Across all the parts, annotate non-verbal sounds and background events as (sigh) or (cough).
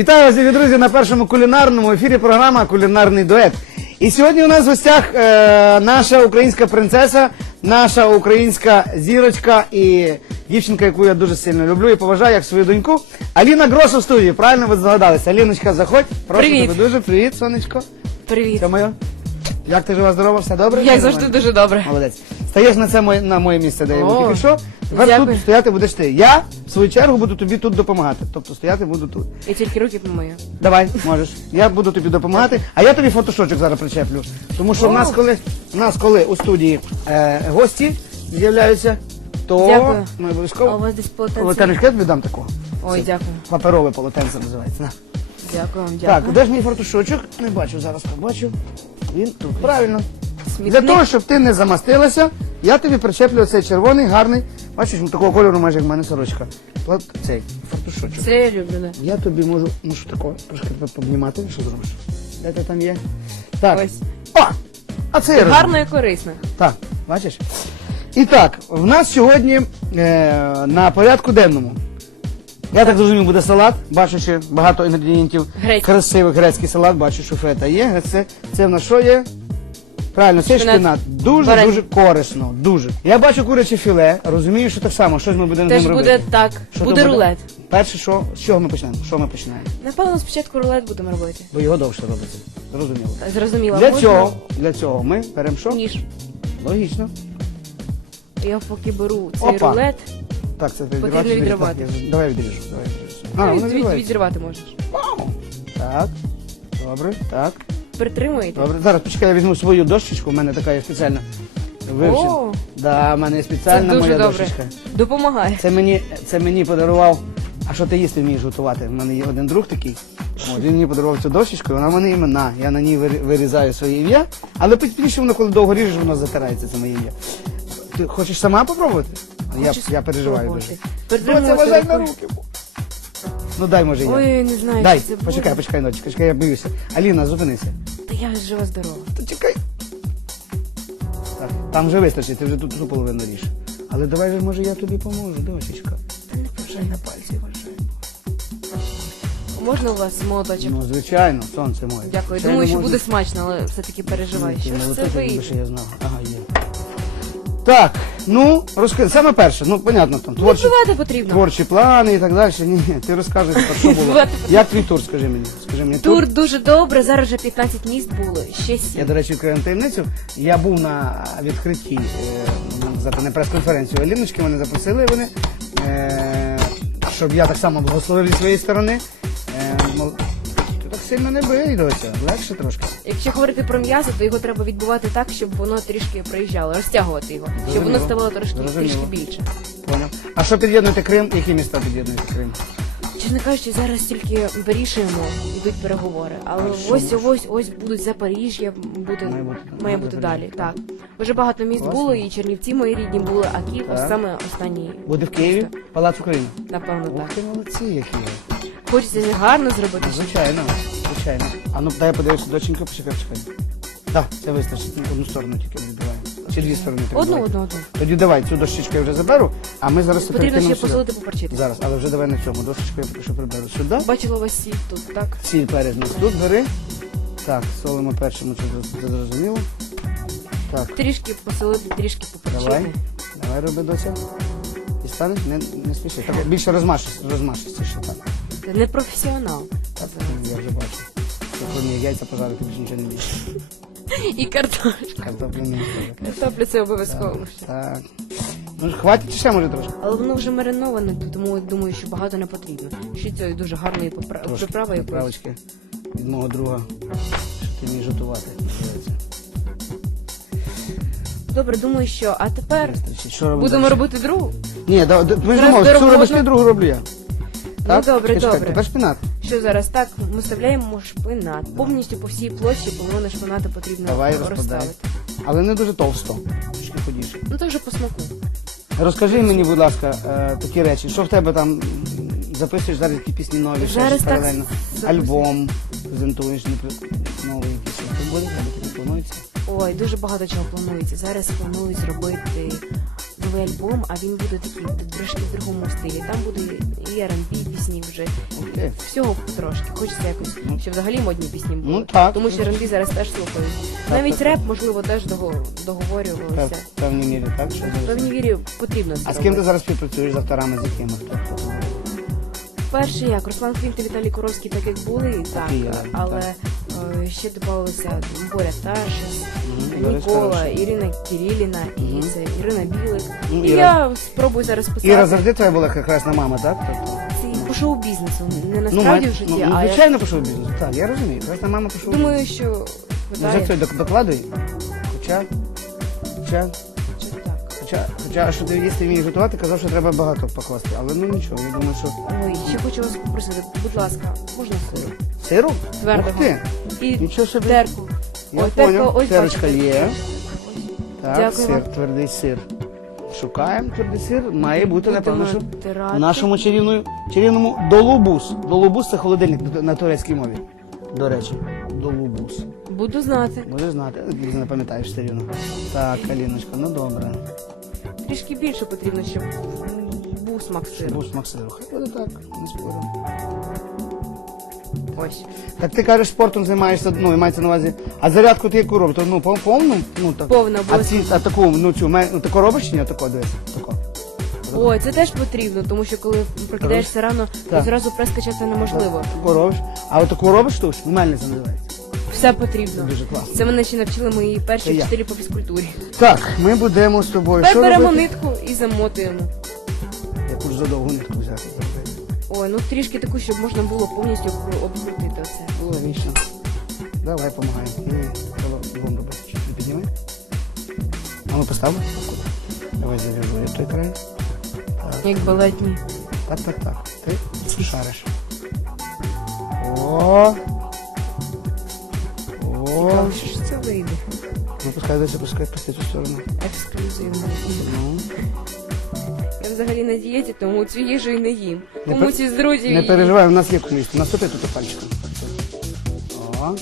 Вітаю вас, любі друзі, на першому кулінарному ефірі програма Кулінарний дует. І сьогодні у нас в гостях е, наша українська принцеса, наша українська зірочка і дівчинка, яку я дуже сильно люблю і поважаю як свою доньку. Аліна Гроша в студії. Правильно ви здогадалися. Аліночка, заходь. Прошу Привіт. тебе дуже. Привіт, сонечко. Привіт. Це моє. Як ти жива, здорова, все добре? Як завжди дуже добре. Молодець. Стаєш на це моє, на моє місце, де я О, тільки що. Тепер дякую. тут стояти будеш ти. Я, в свою чергу, буду тобі тут допомагати. Тобто стояти буду тут. Я тільки руки помию. Давай, можеш. Я буду тобі допомагати, а я тобі фотошочок зараз причеплю. Тому що в нас, коли, в нас, коли у студії е, гості з'являються, то Дякую. ми А у обов'язково вас десь полотенце? полотенечко я тобі дам такого. Ой, дякую. Паперове полотенце називається. На. Дякую вам, дякую. Так, де ж мій фотошочок? Не бачу, зараз побачу. Він тут. Правильно. Смітник. Для того, щоб ти не замастилася, я тобі причеплю цей червоний, гарний, бачиш, ну, такого кольору майже як в мене сорочка. Плат, цей фартушочок. Це я люблю, да. Я тобі можу, можу такого трошки тебе обнімати, що зробиш? Де ти там є? Так. Ось. О! А це я. Гарно і корисно. Так, бачиш? І так, в нас сьогодні е, на порядку денному. Я так зрозумів, буде салат, бачачи багато інгредієнтів. Грецький. Красивий грецький салат, бачу, що фета є. Це, це в нас що є? Правильно, це Шпинат. Дуже дуже корисно. Дуже. Я бачу куряче філе, розумію, що так само, щось ми будемо з Теж ним буде робити. так. Що буде то рулет. Перше, що, з чого ми почнемо? Що ми починаємо? Напевно, спочатку рулет будемо робити. Бо його довше робити. Зрозуміло. Зрозуміло. Для можна? цього, для цього ми беремо що? Ніж. Логічно. Я поки беру цей Опа. рулет. Так, це Потрібно відривати, відривати. Давай відріжу. Давай відріжу. А, А, воно від, відривається. відірвати можеш. Так. Добре, так. Притримуєте? Добре. Зараз почекай, я візьму свою дощечку, у мене така є спеціальна. Вивчена. О, Да, в мене є це спеціальна дуже моя добре. дощечка. Допомагає. Це мені, це мені подарував. А що ти їсти вмієш готувати? У мене є один друг такий. От, він мені подарував цю дощечку, і вона в мене імена. Я на ній вирі- вирізаю своє ім'я, але пізніше воно, коли довго ріжеш, воно затирається, це моє ім'я. Ти хочеш сама попробувати? я, Хочу я переживаю спробувати. дуже. Притримувати Доця, вважай на руки. Ну дай може я. Ой, не знаю, Дай, чи це почекай, буде. почекай, ночка, чекай, я боюся. Аліна, зупинися. Я жива здорова. Та чекай. Так, там вже вистачить, ти вже тут ту половину ріж. Але давай же, може, я тобі поможу, дочечка. Та не пишай на пальці, вважай. Можна у вас молоточок? Ну, звичайно, сонце моє. Дякую. Звичайно, Думаю, що можна. буде смачно, але все-таки переживаю. Що ж це молоточок вийде? любиш, я знав. Ага, є. Так, ну, розкажи. Саме перше, ну, понятно, там, творчі, Відбивати потрібно. творчі плани і так далі. Ні, ти розкажи, тепер, що було. Відбивати Як твій тур, скажи мені? Скажи мені, Тур дуже добре, зараз вже 15 міст було, ще Я, 7. до речі, відкрию таємницю. Я був на відкритті е, можна прес-конференцію Аліночки, мене запросили вони, е, щоб я так само благословив зі своєї сторони. Е, мол, сильно не бий, доця, легше трошки. Якщо говорити про м'ясо, то його треба відбивати так, щоб воно трішки приїжджало, розтягувати його, щоб Зрозуміло. воно ставало трошки, Зрозуміло. трішки більше. Поняв. А що під'єднуєте Крим? Які міста під'єднуєте Крим? Чесно кажучи, зараз тільки вирішуємо, йдуть переговори. Але що ось ось ось будуть Запоріжжя, буде Має бути, має бути Запоріжжя. далі. Так вже багато міст Класно. було, і Чернівці мої рідні були, а Київ Так. ось саме останній. Буде в Києві? Палац України. Напевно, Ух так. ти молодці, які. Хочеться гарно зробити. Звичайно, звичайно. А ну дай подивишся, доченька, почекай, почекай. Так, це вистачить. Одну сторону тільки відбиваємо. Чи дві сторони треба Одну, одну, одну. Тоді давай, цю дощечку я вже заберу, а ми зараз це Потрібно ще перекинемо сюди. посолити поперчити. Зараз, але вже давай на цьому. Дощечку я поки що приберу сюди. Бачила у вас сіль тут, так? Сіль перець у нас тут бери. Так, солимо першому, це, це зрозуміло. Так, Трішки посолити, трішки поперчити. давай. Давай роби доця. Дістанеш? Не, не спіши. Так, більше розмашись, розмашистіше. Так. Ти не професіонал. я вже бачу. Це мені яйця пожарити, більше нічого не більше. І картошка. Картоплю не треба. Картоплю це обов'язково. Так. Ну, хватить ще може трошки? Але воно вже мариноване, тому я думаю, що багато не потрібно. Ще цієї дуже гарної попра... Трошки приправи якоїсь. приправочки від мого друга, що ти вмієш готувати. Добре, думаю, що. А тепер Що робимо будемо далі? робити другу. Ні, да, да, ми ж Зараз домовились, цю робиш ти, другу роблю я. Так? Ну, добре, Чекай, добре. Тепер шпинат. Що зараз? Так, ми вставляємо шпинат. Повністю по всій площі половину шпината потрібно Давай розкладай. розставити. Але не дуже товсто. Трішки ходіше. Ну то вже по смаку. Розкажи мені, будь ласка, е, такі речі. Що в тебе там м, записуєш зараз які пісні нові, ще Зараз щось так паралельно? записую. Альбом презентуєш не при- новий якийсь. Буде, планується? Ой, дуже багато чого планується. Зараз планують зробити новий альбом, а він буде такий трошки в другому стилі. Там буде і R&B пісні вже. Окей. Всього трошки. Хочеться якось, щоб взагалі модні пісні були. Ну, так. Тому що R&B зараз теж слухають. Так, Навіть так, реп, можливо, теж дого- договорювалися. В певній мірі, так? Що В зараз? певній вірі потрібно це А з ким ти робити. зараз співпрацюєш з авторами, з якими? Хто? Перший як Руслан Квінт і Віталій Коровський так як були, так, і є, але е, ще додавалися Боря Старшин, Мгм, Борис Нікола. Ірина Кириліна і Мгм. це Ірина Білик. Ну, і Іра- я спробую зараз писати Іра завжди твоя була хресна мама, так? Тобто? це по шоу-бізнесу, не Ну, насправді в житті, ну, а я звичайно, пішов бізнес. Так, я розумію. Хресна мама пішов. думаю, що Ну, за це док- докладуй. Хоча, хоча. Хоча, хоча, що ти їсти вмієш готувати, казав, що треба багато покласти. Але ну нічого, я думаю, що Ой, ще хочу вас попросити, будь ласка, можна сиру? сиру? Твердого. Ух ти. І Нічого собі. терку. Я Ой, поняв. терка, ось Терочка бачите. є. Так, Дякую сир, вам. твердий сир. Шукаємо твердий сир. Має бути, напевно, що натирати. в нашому чарівному, чарівному долубус. Долубус це холодильник на турецькій мові. До речі, долубус. Буду знати. Будеш знати, не пам'ятаєш все рівно. Так, Аліночка, ну добре. Трішки більше потрібно, щоб був смак сиру. Був смак сиру. Хай буде так, не спорю. Ось. Так ти кажеш, спортом займаєшся, ну, і мається на увазі. А зарядку ти яку робиш? То, Ну, пов- повну? Ну, так. Повну, А, ці, а таку, ну цю, ме- ну, таку робиш чи ні? Таку, дивись, таку. Ой, це теж потрібно, тому що коли прокидаєшся рано, то Так. зразу прес качати неможливо. Таку робиш. А от таку робиш ту, мельниця називається. Все потрібно. Дуже класно. Це мене ще навчили мої перші я. вчителі по фізкультурі. Так, ми будемо з тобою. Тепер Що беремо робити? нитку і замотуємо. Яку ж задовгу нитку взяти. Ой, ну трішки таку, щоб можна було повністю обкрутити оце. Логічно. Давай, помагаємо. І треба робити. Чуть підніми. А ну постав. Давай зав'яжу я той край. Як балетні. Так, так, так. Ти шариш. О. Цікаво, що ж це вийде. Ну, пускай десь пускай пусти цю сторону. Ексклюзивно. Ну. Я взагалі на дієті, тому цю їжу і не їм. Не Комусь пер- із друзів. Не її. переживай, у нас є куміст. Наступи тут пальчиком. О.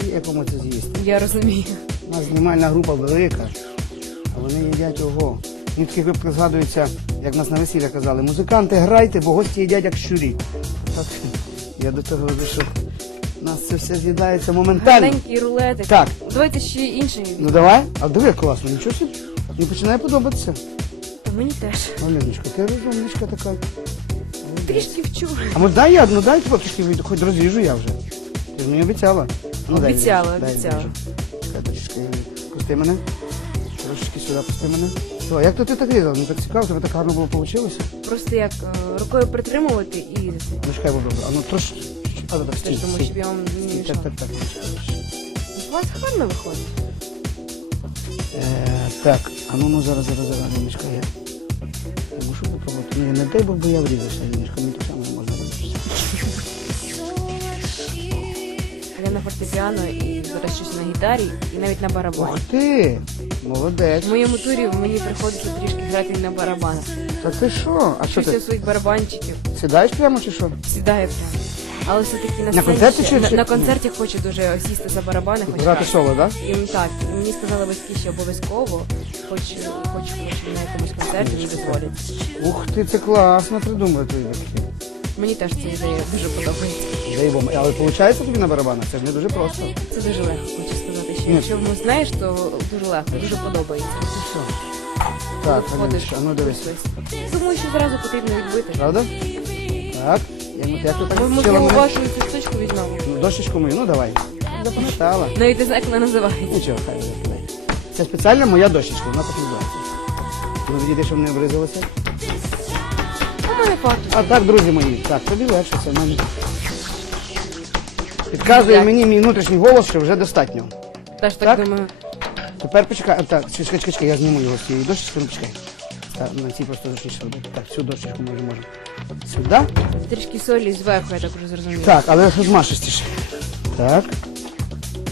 З'ї- Якому це з'їсти? Я розумію. У нас знімальна група велика, а вони їдять ого. Мені такі випадки згадуються, як нас на весілля казали, музиканти грайте, бо гості їдять як щурі. Так, я до того що у нас це все з'їдається моментально. Гарненький рулетик. Так. Давайте ще інший. Ну давай, а диви, класно, нічого собі. Мені починає подобатися. Мені теж. Оленочка, ти розумничка така. Трішки вчу. А може дай я, ну дай тебе трішки вийду, хоч розріжу я вже. Ти ж мені обіцяла. Ну, дай Обіцяла, дай обіцяла. Чекай, трішки, пусти мене. Трошечки сюди пусти мене. О, як то ти так різав? Ну так цікаво, тебе так гарно було вийшло. Просто як е, рукою притримувати і Ну чекай, добре. А ну трошки. А, добре, стій, теж тому, стій. щоб я вам не Стій, мішала. Так, так, так. У вас гарно виходить. Е, так, а ну, ну зараз, зараз, зараз, Ліночка, я. Я мушу попробувати. Ні, не дай Бог, бо я врізався, Ліночка, мені так само не можна робити. Я на фортепіано і зараз щось на гітарі і навіть на барабані. Ух ти! Молодець. В моєму турі мені приходиться трішки грати і на барабанах. Та ти що? А що Щось ти? у своїх барабанчиків Сідаєш прямо чи що? сідає прямо. Але все-таки на, На сцені концерті ще- чи- на, чи- на концерті хочу дуже сісти за барабани, хоч Грати раз. соло, так? І так, мені сказали батьки, що обов'язково, хоч хоч хоч на якомусь концерті не дозволять. Ух ти, це класно придумали твої батьки. Мені теж ця ідея дуже подобається. Дай бомба. Але виходить тобі на барабанах? Це ж не дуже просто. Це дуже легко, хочу сказати. Що Ні. якщо ну, знаєш, то дуже легко, дуже подобається. Ти що? Так, Аліночка, а ну дивись. щось. Думаю, що зразу потрібно відбити. Правда? Так. Як, як ти так Ми, вчила можливо, мене? вашу цю штучку візьмемо. Ну, Дощечку мою, ну давай. Запам'ятала. Навіть не знаю, як вона називається. Нічого, хай давай. Це спеціальна моя дощечка, вона так називається. Ну, відійди, щоб не обризалося. У мене факт. А так, друзі мої, так, тобі легше це в мене. Підказує мені мій внутрішній голос, що вже достатньо. Теж так, Так? думаю. Тепер почекай, а, так, чекай, чекай, чекай, я зніму його з цієї дощечки, ну почекай. Так, на цій просто зручніше робити. Так, цю дощечку може можна. Сюди. Трішки солі зверху, я так вже зрозуміла. Так, але розмашистіше. Так.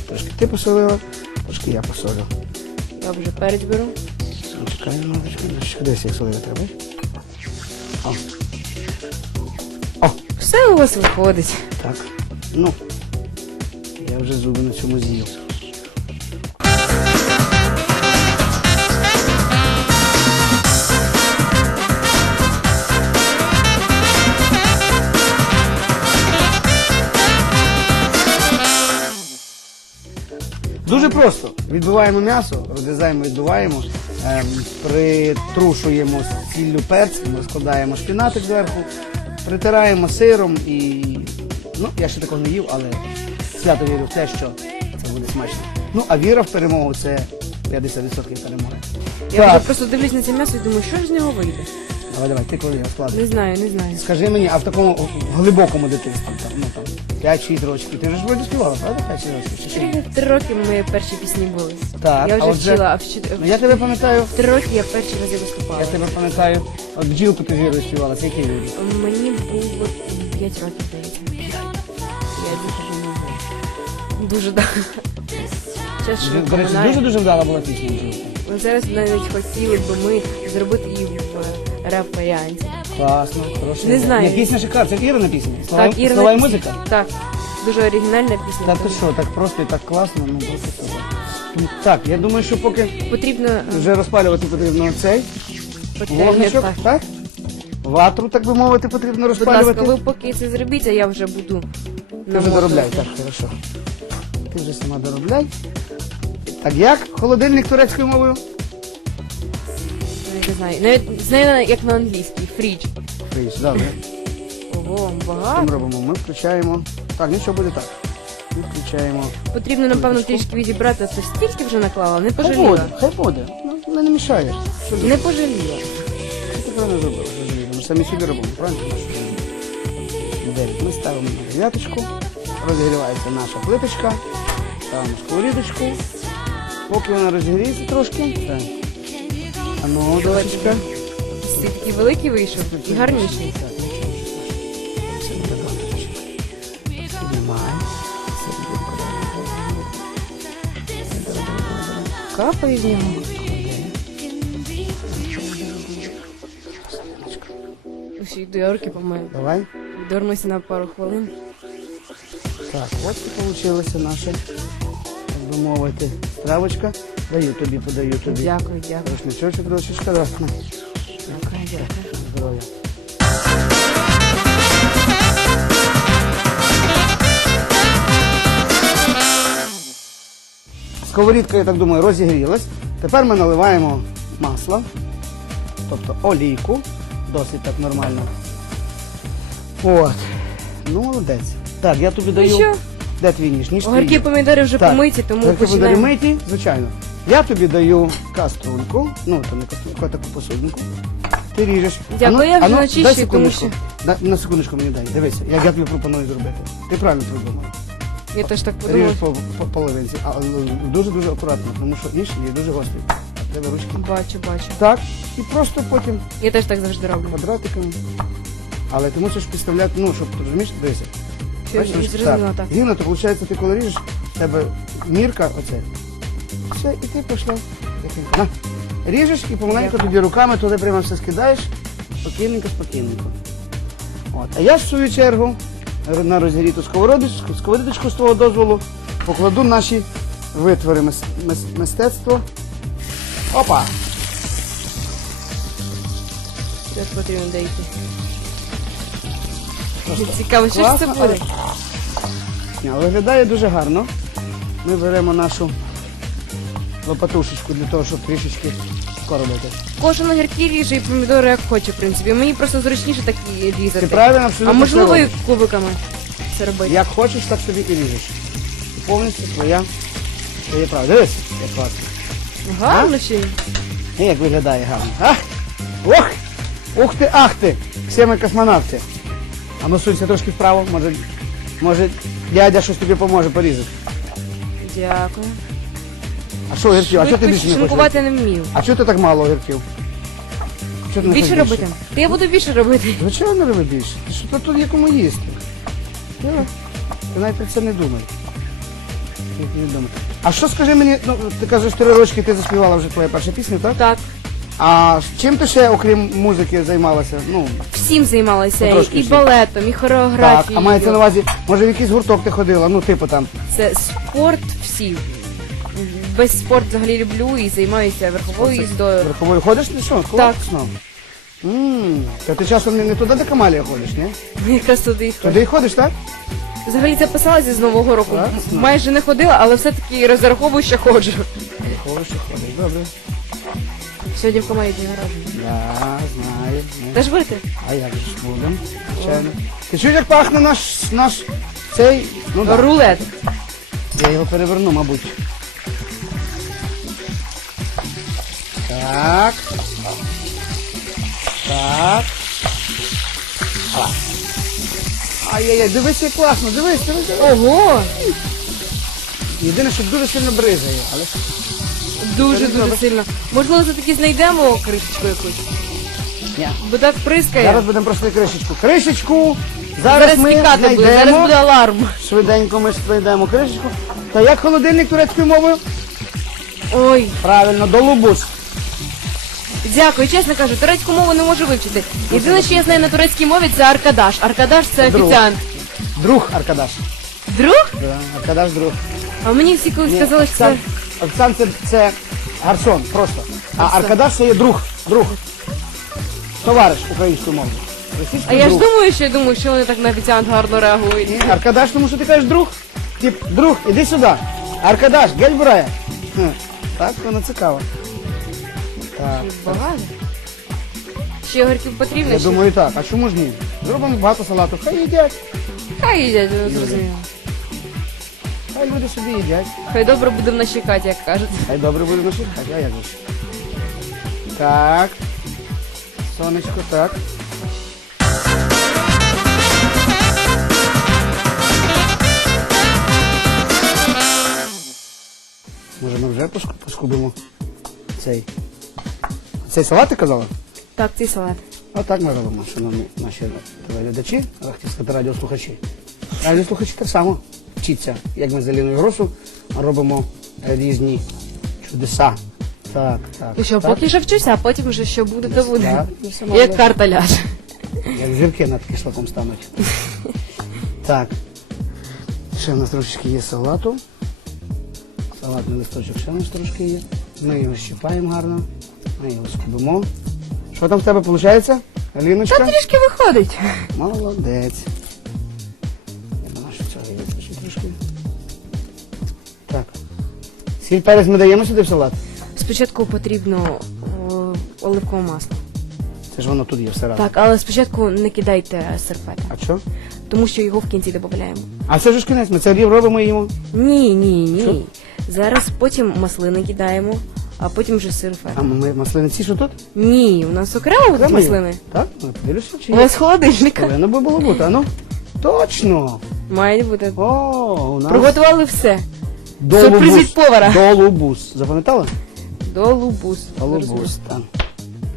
Трошки ти посолила, трошки я посолю. Я вже перець беру. Ну, Чекай, немножечко, дощечку. Дивись, як солити треба. О. О, Все у вас виходить. так. Ну. Я вже зуби на цьому з'їв. Дуже просто. Відбиваємо м'ясо, розрізаємо, відбиваємо, ем, притрушуємо сіллю перцем, розкладаємо шпінатик зверху, притираємо сиром і. Ну, я ще такого не їв, але свято вірю в те, що це буде смачно. Ну, а віра в перемогу це 50% перемоги. Я Так. вже просто дивлюсь на це м'ясо і думаю, що ж з нього вийде? Давай, давай, ти коли розкладай. Не знаю, не знаю. Скажи мені, а в такому глибокому дитинстві, там, ну там 5-6 років, ти ж вроді співала, правда? 5-6 років? Чи ще? Три роки мої перші пісні були. Так, я а вже отже- вчила, а в чотир- Ну, я тебе пам'ятаю, три роки я перші рази виступала. я тебе пам'ятаю, от бджілку ти вірою співала, це які люди? Мені було 5 років, здається. Я дуже давно. Дуже давно. Зараз До речі, дуже-дуже вдала була пісня бджілка. Зараз навіть хотіли б ми зробити її реп-варіанті. Класно, хороша. Не знаю. Ні, пісня шикарна, це Ірина пісня. Слова, Так, Ірина слова і пісня. музика? Так, дуже оригінальна пісня. Та ти що, так просто і так класно, ну просто супер. Ну, Так, я думаю, що поки Потрібно е, вже розпалювати потрібно цей потрібно вогничок, так. так? Ватру, так би мовити, потрібно Будь розпалювати. ласка, ви поки це зробіть, а я вже буду Ти вже доробляй, так, хорошо. Ти вже сама доробляй. Так як? Холодильник турецькою мовою? Не знаю. Навіть знаю як на англійській. Фріч. Фріч, добре. Ого, Що ми багато. робимо? Ми включаємо. Так, нічого буде так. Ми включаємо. Потрібно, напевно, трішки відібрати, а то стільки вже наклала, не Хай пожаліла. буде, хай буде. Ну, не, не мішає. Що Не пожаліла. ти правильно зробила? Розумію. Ми самі собі робимо, правильно? Дев'ять. Ми ставимо на дев'яточку. Розігрівається наша плиточка. Ставимо сковорідочку. Поки вона розігріється трошки. Так. Ну, дочечка. Ти такий великий вийшов і гарніший. Капає з нього. Усі йду, я руки помию. Давай. Відвернуся на пару хвилин. Так, от і вийшла наша, так би мовити, стравочка. Даю тобі, подаю тобі. Дякую, дякую. Рушничочок, дощечка, да. На, Дякую, дякую. здоров'я. Сковорідка, я так думаю, розігрілась. Тепер ми наливаємо масло, тобто олійку, досить так нормально. От. Ну, молодець. Так, я тобі даю. Ну що, Де твій ніж? Ніж твій огірки є. помідори вже Так. помиті, тому Огірки помідори починаємо. миті, звичайно. Я тобі даю каструльку, ну то не каструльку, а таку посудинку. Ти ріжеш. Дякую, Ану- я вже ану, начищую, дай тому секундочку. Да- на секундочку мені дай. Дивися, як я тобі пропоную зробити. Ти правильно придумав. Я теж так подумала. Ріжеш по, по половинці, але дуже-дуже акуратно, тому що ніж є дуже гострий. А в тебе ручки. Бачу, бачу. Так, і просто потім Я теж так завжди роблю. квадратиками. Але ти мусиш підставляти, ну, щоб ти розумієш, дивися. Все, Бачиш, ручки? зрозуміла, так. Рівно, то виходить, ти коли ріжеш, в тебе мірка оце. Все, і ти пішла. На. Ріжеш і помаленьку тоді руками туди прямо все скидаєш. Спокійненько, спокійненько. От. А я в свою чергу р- на розгріту сковородочку, сковорідочку з твого дозволу покладу наші витвори мис- мис- мистецтва. Опа! Теж потрібно деякі. Цікаво, що ж це Класно, буде? Ні, Виглядає дуже гарно. Ми беремо нашу лопатушечку для того, щоб трішечки коробити. Кожен огірки ріже і помідори як хоче, в принципі. Мені просто зручніше так і Ти різати. правильно А абсолютно можливо все і робиш. кубиками це робити. Як хочеш, так собі і ріжеш. І повністю твоя, твоє право. Дивись, як класно. Гарно ще. й. І як виглядає гарно. А? Ох! Ух ти, ах ти! Всі ми космонавти. А ну сунься трошки вправо, може, може дядя щось тобі поможе порізати. Дякую. А що огірків? А чого ти більше не хочеш? шинкувати не вмію. А чого ти так мало огірків? Чого ти не Більше хочеш робити? Та я буду більше робити. Звичайно, роби більше. Ти що тут, тут є їсти? Ти, ти навіть про це не думай. Ти не думай. А що скажи мені, ну ти кажеш, три рочки ти заспівала вже твоя перша пісня, так? Так, А чим ти ще, окрім музики, займалася? Ну, всім займалася. Ну, І всім. балетом, і так, хореографією. а мається на увазі, може в якийсь гурток ти ходила, ну типу там. Це спорт всі. Весь спорт взагалі люблю і займаюся верховою їздою. Верховою ходиш ти що? Так. Класно. Ммм, та ти часом не, не туди, де Камалія ходиш, ні? Якраз туди і ходжу. Туди і ходиш, так? Взагалі це писалося з Нового року. Так, Майже не ходила, але все-таки розраховую, що ходжу. Хорошо, ходить, добре. Сьогодні в команді день народження. Да, знаю. ну. Теж будете? А як же ж будемо? Звичайно. Ти чуєш, як пахне наш, наш цей... Ну, да. Рулет. Я його переверну, мабуть. Так. Так. Ай-яй-яй, дивись, як класно, дивись, дивись. Ого! Єдине, що дуже сильно бризає, але Дуже дуже сильно. Можливо, все-таки знайдемо кришечку якусь. ні. Бо так прискає. Зараз будемо просто кришечку. Кришечку! Зараз, Зараз ми тікати буде, зараз буде аларм. Швиденько ми знайдемо кришечку. Та як холодильник турецькою мовою? Ой, Правильно, долубус. Дякую, чесно кажу, турецьку мову не можу вивчити. Єдине, що я знаю на турецькій мові, це аркадаш. Аркадаш це Друг. офіціант. Друг Аркадаш. Друг? Да, Аркадаш друг. А мені всі колись Ні, сказали, що це. Оксан- Оксан це, це гарсон просто. А Аркадаш це є друг. Друг. Товариш українською мовою. А Російською я ж друг. думаю, що я думаю, що вони так на офіціант гарно реагують. Ні, Аркадаш, тому що ти кажеш друг. Тип, друг, іди сюди. Аркадаш, гель брає. Хм, Так, воно цікаво. Так. Багато. Ще огірків потрібно? Я ще? думаю так. А чому ж ні? Зробимо багато салату. Хай їдять. Хай їдять, ну, зрозуміло. Хай люди собі їдять. Хай добре буде в нашій хаті, як кажуть. Хай добре буде наші хаті, а як же ж? Так. Сонечко, так. Може ми вже поску- поскубимо цей. Цей салат ти казала? Так, цей салат. Отак ми робимо, шановні наші телеглядачі, а хотів сказати радіослухачі. Радіослухачі так само вчаться, як ми з Аліною Гросу робимо різні чудеса. Так, так. Ну що, так. поки що вчуся, а потім вже що буде, то буде. Так, Як карта ляже. Як зірки над кишлаком стануть. так. Ще в нас трошечки є салату. Салатний листочок ще в нас трошки є. Ми його щипаємо гарно. Ми його скубимо. Що там в тебе виходить, Аліночка? Та трішки виходить. Молодець. Я думаю, що цього є ще трошки. Так. Сіль перець ми даємо сюди в салат? Спочатку потрібно о, оливкове масло. Це ж воно тут є все разом. Так, але спочатку не кидайте серпета, А що? тому що його в кінці додаємо. А це ж кінець, ми це робимо і їмо. Ні, ні, ні. Що? Зараз потім маслини кидаємо, а потім вже сир фета. А ми маслениці що тут? Ні, у нас окремо будуть Окремо є? маслини. Так? Ну, подивлюся, чи У є. нас холодильника. Повинно би було бути, а ну? Точно! Має бути. О, у нас Приготували все. долубус. Сюрприз від повара. Долубус. Запам'ятала? Долубус. Долубус, так.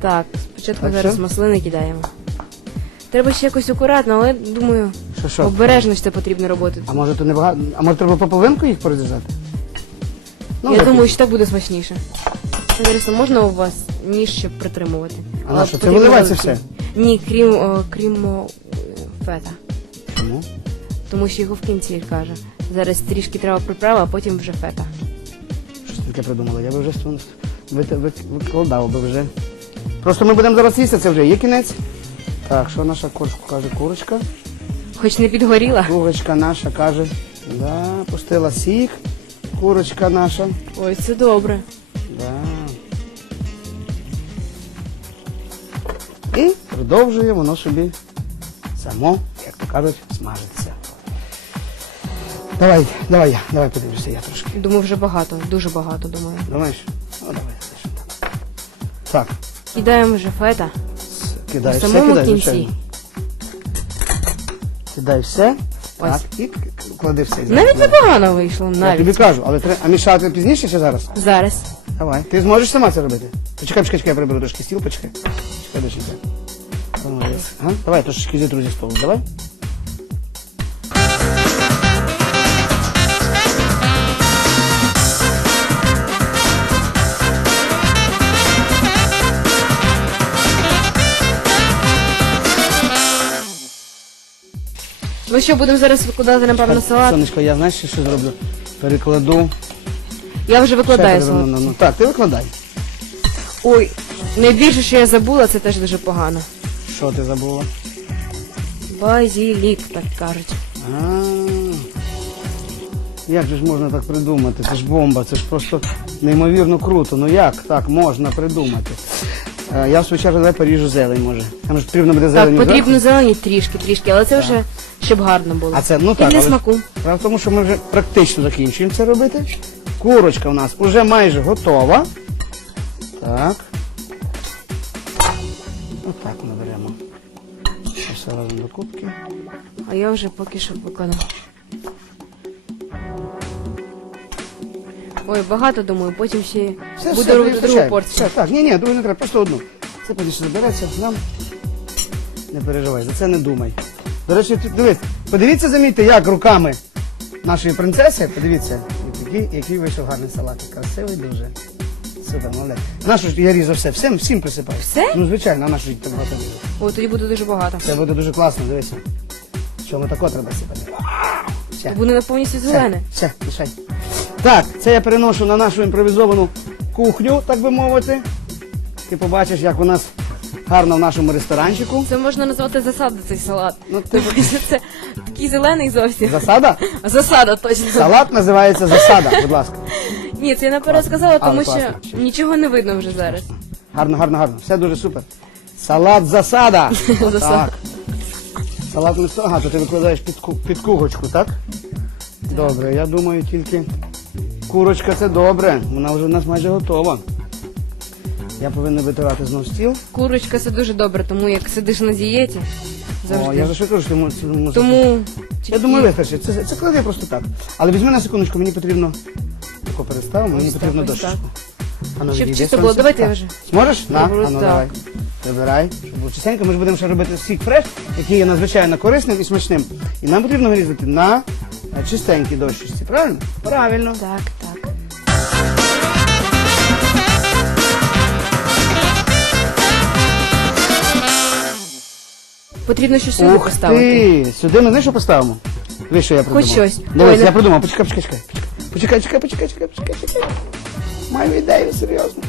Так, спочатку Так зараз що? маслини кидаємо. Треба ще якось акуратно, але думаю, Що, що? обережно ж це потрібно робити. А може то не багато? А може треба по половинку їх порозрізати? Ну, Я думаю, що так буде смачніше. Інтересно, можна у вас ніж щоб притримувати? А на що, це потрібно виливається великий. все? Ні, крім, о, крім о, фета. Чому? Тому що його в кінці каже. Зараз трішки треба приправи, а потім вже фета. Щось таке придумала. Я би вже вит- вит- викладав би вже. Просто ми будемо зараз їсти, це вже є кінець. Так, що наша курочка каже курочка? Хоч не підгоріла. Курочка наша каже, да, пустила сік. Курочка наша. Ой, це добре. Да. І продовжує воно собі само, як то кажуть, смажитися. Давай, давай я, давай подивлюся я трошки. Думаю, вже багато, дуже багато, думаю. Думаєш? Ну давай, лише так. Так, Кидаємо вже фета. кидай все, самому кидай, кінці. звичайно. Кидай все. Ось. Так, і клади все. Навіть непогано вийшло, Я тобі кажу, але треба. А мішати пізніше чи зараз? Зараз. Давай. Ти зможеш сама це робити? Почекай, почекай, почекай, я приберу трошки стіл, почекай. Чекай, дочекай. Молодець. Ага. Давай, трошечки зітру зі столу, давай. Ну що, будемо зараз викладати, напевно, салат. Сонечко, я знаєш, що зроблю? Перекладу. Я вже викладаю Ще салат. переверну, ну, ну. Так, ти викладай. Ой, найбільше, що я забула, це теж дуже погано. Що ти забула? Базілік, так кажуть. А, Як же ж можна так придумати? Це ж бомба, це ж просто неймовірно круто. Ну як так можна придумати? Е, Я в свою чергу давай поріжу зелень, може. Там ж потрібно буде зелень. Так, потрібно зелені трішки, трішки, але це вже щоб гарно було. А це ну І для але смаку. Справа в тому, що ми вже практично закінчуємо це робити. Курочка у нас вже майже готова. Так. Отак ми беремо. Все разом до кубки. А я вже поки що покладу. Ой, багато думаю, потім ще Все, буду все, робити другу порцію. Все, так, ні, ні, другу не треба, просто одну. Це потім що забереться, нам не переживай, за це не думай. До речі, дивись, подивіться, замітьте, як руками нашої принцеси, подивіться, який, який вийшов гарний салат. Красивий дуже. Супер, молодець. Нашу ж я різав все, всім, всім присипаю. Все? Ну, звичайно, а нашу ж так багато. О, тоді буде дуже багато. Це буде дуже класно, дивися. Чому тако треба сипати? Все. Буде на повністю зелене. Все, все, мішай. Так, це я переношу на нашу імпровізовану кухню, так би мовити. Ти побачиш, як у нас гарно в нашому ресторанчику. Це можна назвати засада цей салат. Ну, ти- Тому що це такий зелений зовсім. Засада? Засада точно. Салат називається засада, будь ласка. Ні, це я наперед сказала, Але тому що класно. нічого не видно вже зараз. Гарно, гарно, гарно. Все дуже супер. Салат засада. (laughs) Засада. Так. Салат не сто- Ага, то ти викладаєш під, ку- під кугочку, так? Добре, я думаю, тільки курочка це добре. Вона вже у нас майже готова. Я повинен витирати знов стіл. Курочка це дуже добре, тому як сидиш на дієті О, я за що кажу, що мусиш- мусиш- Тому Я думаю, вистачить. Це, це клади просто так. Але візьми на секундочку, мені потрібно. Тако переставимо, мені потрібно дощечку. А ну, Щоб чисто було. Давайте вже. Зможеш? На, Добре, а ну так. давай. Вибирай, щоб було чистенько. Ми ж будемо ще робити сік фреш, який є надзвичайно корисним і смачним. І нам потрібно вирізати на чистенькій дощечці. Правильно? Правильно. так, Потрібно щось сюди Ух поставити. ти! Сюди ми знаєш, що поставимо? Ви що я придумав? щось. Дивись, Ой, я не- придумав. Почекай, почекай, почекай. Почекай, чекай, почекай, чекай, почекай, чекай. Маю ідею, серйозно.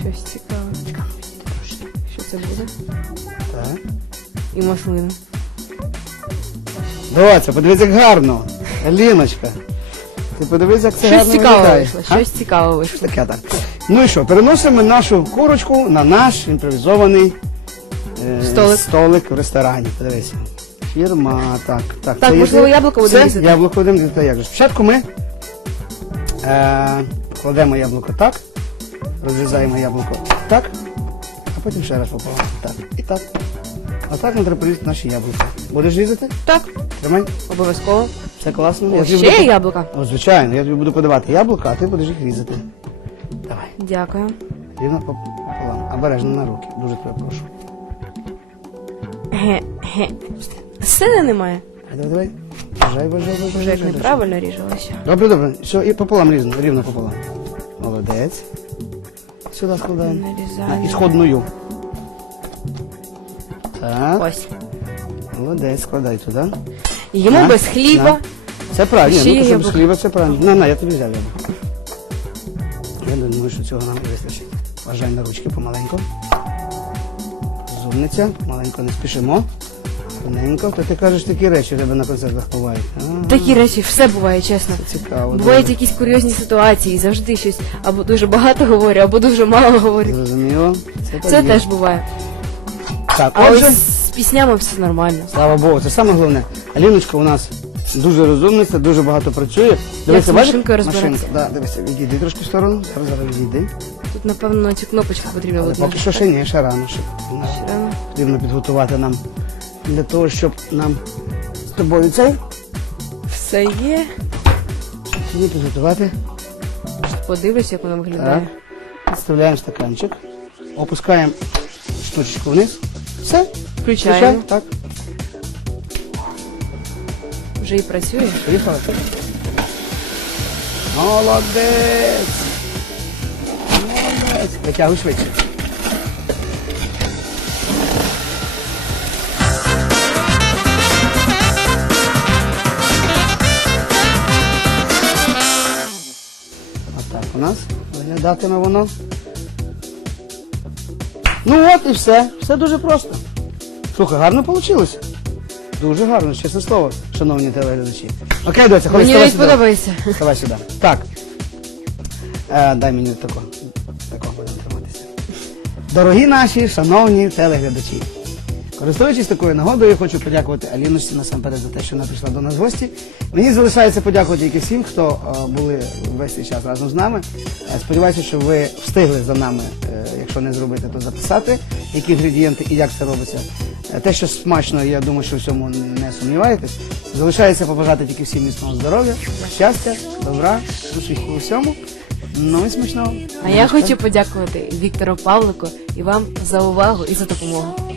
Щось цікаве. Що це буде? Так. І маслина. Доця, подивись, як гарно. Аліночка. Ти подивись, як це Щось гарно цікаве виглядає. вийшло, А? щось цікаве вийшло. Таке так. Ну і що, переносимо нашу курочку на наш імпровізований е, Столик. в ресторані. Подивися. Фірма, так. Так, Так, можливо, яблуко будемо різати? Яблуко будемо різати. Як же? Спочатку ми е, кладемо яблуко так, розрізаємо яблуко так, а потім ще раз пополам. Так, і так. А так ми треба порізати наші яблука. Будеш різати? Так, Тримай. обов'язково. Все класно. О, Я ще буду- є яблука? О, звичайно, я тобі буду подавати яблука, а ти будеш їх різати. Давай. Дякую. Рівно пополам. Обережно на руки. Дуже тебе прошу. Ге-ге. Сили немає. А, Давай, давай. Бажай, бажай, бажай. Вже як бажай, неправильно ріжалося. Добре, добре. Все, і пополам рівно, рівно пополам. Молодець. Сюди складаємо. Нарізаємо. На, ісходною. Так, Ось. молодець, складай туди. Їмо На, без хліба. на. Це правильно, Ще ну є то, яблуко. хліба, це правильно. На, на, я тобі взяв яблуко. Я думаю, що цього нам вистачить. Вважай на ручки помаленьку. Зумниця, маленько не спішимо. Тоненько, то ти кажеш такі речі, тебе на концертах бувають. А, Такі речі, все буває, чесно. це цікаво. Бувають дуже. якісь курйозні ситуації, завжди щось або дуже багато говорю, або дуже мало говорю. Зрозуміло. Це, Це так є. теж буває. Так, А отже, ось з піснями все нормально. слава Богу, це саме головне. Аліночка у нас дуже розумниця, дуже багато працює. З бачиш? машинкою розбирається. Машинка, да, дивися, відійди трошки в сторону. Зараз зараз відійди. Тут, напевно, на цю кнопочку потрібно Але буде. поки що ще ні, ще рано. Ще, Ще рано. потрібно підготувати нам для того, щоб нам з тобою цей Все є. сьогодні підготувати. Подивлюсь, як воно Так. виглядає. Підставляємо стаканчик, опускаємо штучечку вниз. Все, Включаємо. Так, Вже і працює. поїхали. Молодець! Молодець! Витягуй швидше. Отак у нас виглядатиме воно. Ну от і все. Все дуже просто. Слухай, гарно вийшло. Дуже гарно, чесне слово, шановні телеглядачі. Окей, доця, ходи Мені ставай навіть сюди. подобається. Ставай сюди. Так. Е, дай мені тако. Тако будемо триматися. Дорогі наші, шановні телеглядачі. Користуючись такою нагодою, хочу подякувати Аліночці насамперед за те, що вона прийшла до нас в гості. Мені залишається подякувати тільки всім, хто е, були весь цей час разом з нами. Е, сподіваюся, що ви встигли за нами, е, якщо не зробити, то записати, які інгредієнти і як це робиться. Е, те, що смачно, я думаю, що в цьому не сумніваєтесь. Залишається побажати тільки всім міцного здоров'я, щастя, добра, успіху у всьому. Ну і смачного. А я хочу подякувати Віктору Павлику і вам за увагу і за допомогу.